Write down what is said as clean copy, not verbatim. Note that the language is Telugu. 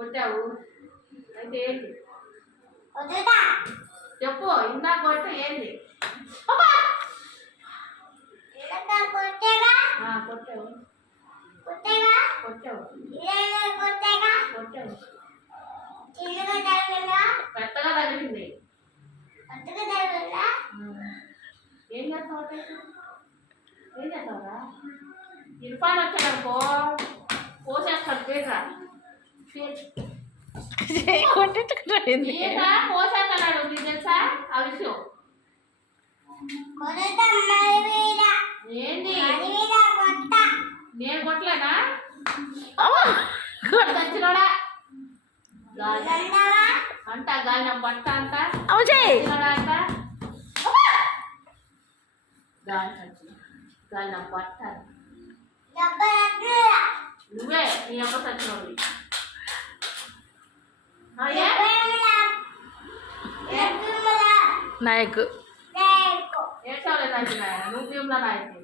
కొట్టావు అయితే ఏంటి చెప్పు. ఇందాక కొట్ట ఏంది? కొట్టావు కొట్టావు కొట్టావు పెద్దగా తగిలింది. ఏం చేస్తావు? ఏం చేస్తావురా? ఇర్ఫాన్ వచ్చాడనుకో పోసేస్తాడు పీక పోసేస్తాడు. నీకు తెలుసా ఆ విషయం? ఏంది? నేను కొట్టలేనా? చచ్చినోడా అంట గాలి నా బట్ట అంట అంట గాలి చచ్చిన గాలి నా బట్ట నువ్వే నీ అమ్మ చచ్చినోడి. నాయకు ఏడ్చవలేదు. నువ్వు భీమ్లా నాయకు